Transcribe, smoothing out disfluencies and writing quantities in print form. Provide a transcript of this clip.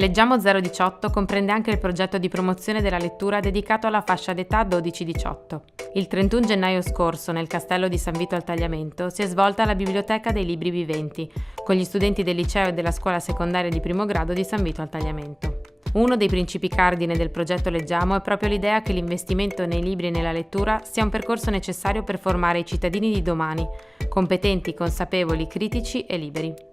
Leggiamo 018 comprende anche il progetto di promozione della lettura dedicato alla fascia d'età 12-18. Il 31 gennaio scorso, nel Castello di San Vito al Tagliamento, si è svolta la Biblioteca dei Libri Viventi, con gli studenti del liceo e della scuola secondaria di primo grado di San Vito al Tagliamento. Uno dei principi cardine del progetto Leggiamo è proprio l'idea che l'investimento nei libri e nella lettura sia un percorso necessario per formare i cittadini di domani, competenti, consapevoli, critici e liberi.